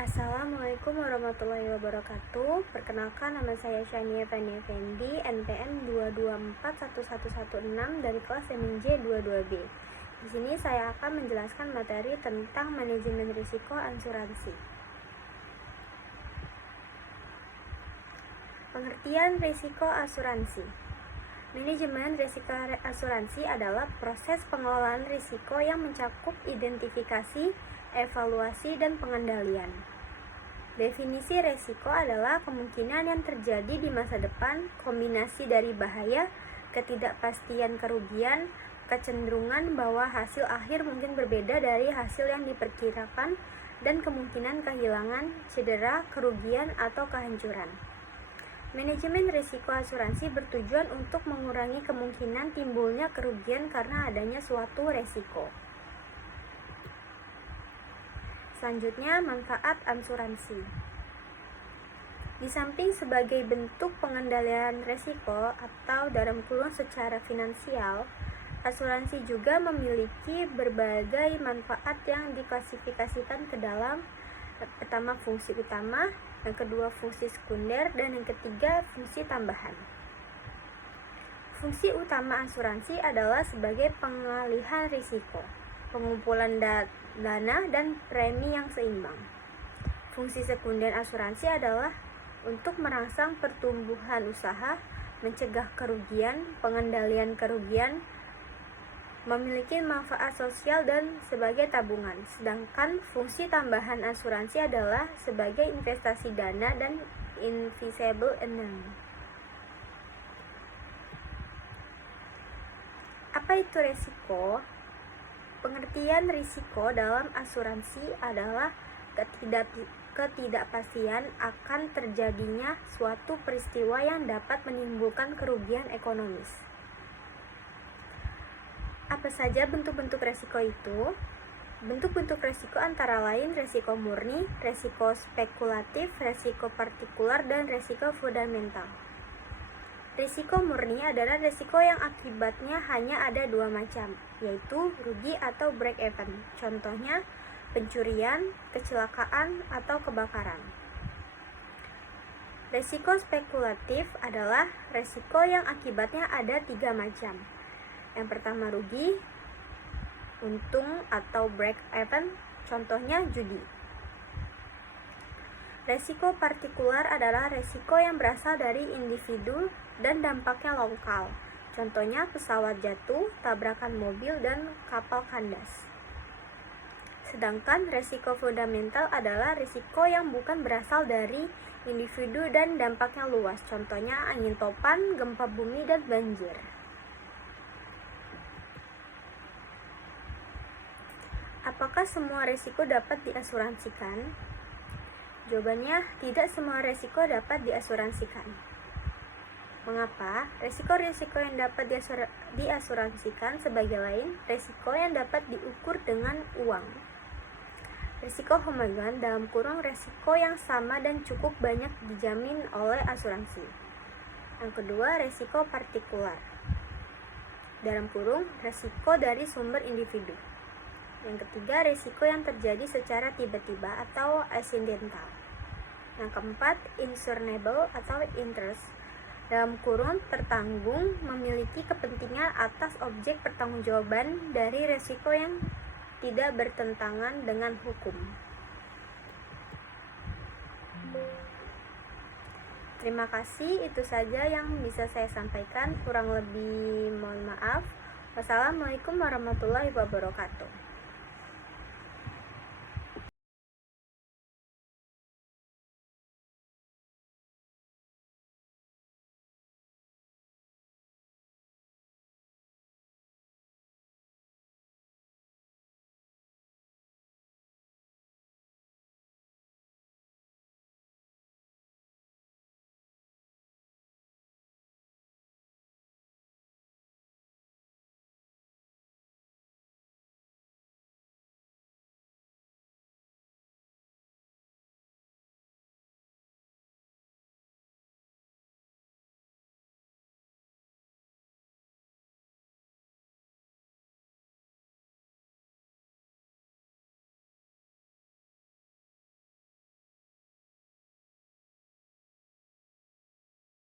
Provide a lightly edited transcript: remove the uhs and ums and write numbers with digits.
Assalamualaikum warahmatullahi wabarakatuh. Perkenalkan, nama saya Shania Fani Effendi, NPM 2241116 dari kelas MIJ 22B. Di sini saya akan menjelaskan materi tentang manajemen risiko asuransi. Pengertian risiko asuransi. Manajemen risiko asuransi adalah proses pengelolaan risiko yang mencakup identifikasi, evaluasi, dan pengendalian. Definisi risiko adalah kemungkinan yang terjadi di masa depan, kombinasi dari bahaya, ketidakpastian kerugian, kecenderungan bahwa hasil akhir mungkin berbeda dari hasil yang diperkirakan, dan kemungkinan kehilangan, cedera, kerugian, atau kehancuran. Manajemen risiko asuransi bertujuan untuk mengurangi kemungkinan timbulnya kerugian karena adanya suatu risiko. Selanjutnya, manfaat asuransi. Di samping sebagai bentuk pengendalian risiko atau dalam kurung secara finansial, asuransi juga memiliki berbagai manfaat yang diklasifikasikan ke dalam pertama fungsi utama, yang kedua fungsi sekunder, dan yang ketiga fungsi tambahan. Fungsi utama asuransi adalah sebagai pengalihan risiko, pengumpulan dana, dan premi yang seimbang. Fungsi sekunder asuransi adalah untuk merangsang pertumbuhan usaha, mencegah kerugian, pengendalian kerugian, memiliki manfaat sosial, dan sebagai tabungan. Sedangkan fungsi tambahan asuransi adalah sebagai investasi dana dan invisible earning. Apa itu risiko? Pengertian risiko dalam asuransi adalah ketidakpastian akan terjadinya suatu peristiwa yang dapat menimbulkan kerugian ekonomis. Apa saja bentuk-bentuk risiko itu? Bentuk-bentuk risiko antara lain risiko murni, risiko spekulatif, risiko partikular, dan risiko fundamental. Risiko murni adalah risiko yang akibatnya hanya ada dua macam, yaitu rugi atau break even. Contohnya, pencurian, kecelakaan, atau kebakaran. Risiko spekulatif adalah risiko yang akibatnya ada tiga macam. Yang pertama rugi, untung, atau break even. Contohnya judi. Risiko partikular adalah risiko yang berasal dari individu dan dampaknya lokal. Contohnya pesawat jatuh, tabrakan mobil, dan kapal kandas. Sedangkan risiko fundamental adalah risiko yang bukan berasal dari individu dan dampaknya luas. Contohnya angin topan, gempa bumi, dan banjir. Apakah semua risiko dapat diasuransikan? Jawabannya, tidak semua risiko dapat diasuransikan. Mengapa? Risiko-risiko yang dapat diasuransikan sebagai lain, risiko yang dapat diukur dengan uang. Risiko homogen dalam kurung risiko yang sama dan cukup banyak dijamin oleh asuransi. Yang kedua, risiko partikular dalam kurung risiko dari sumber individu. Yang ketiga, risiko yang terjadi secara tiba-tiba atau accidental. Yang keempat, insurable atau interest dalam kurung tertanggung, memiliki kepentingan atas objek pertanggungjawaban dari risiko yang tidak bertentangan dengan hukum. Terima kasih, itu saja yang bisa saya sampaikan. Kurang lebih mohon maaf. Wassalamualaikum warahmatullahi wabarakatuh.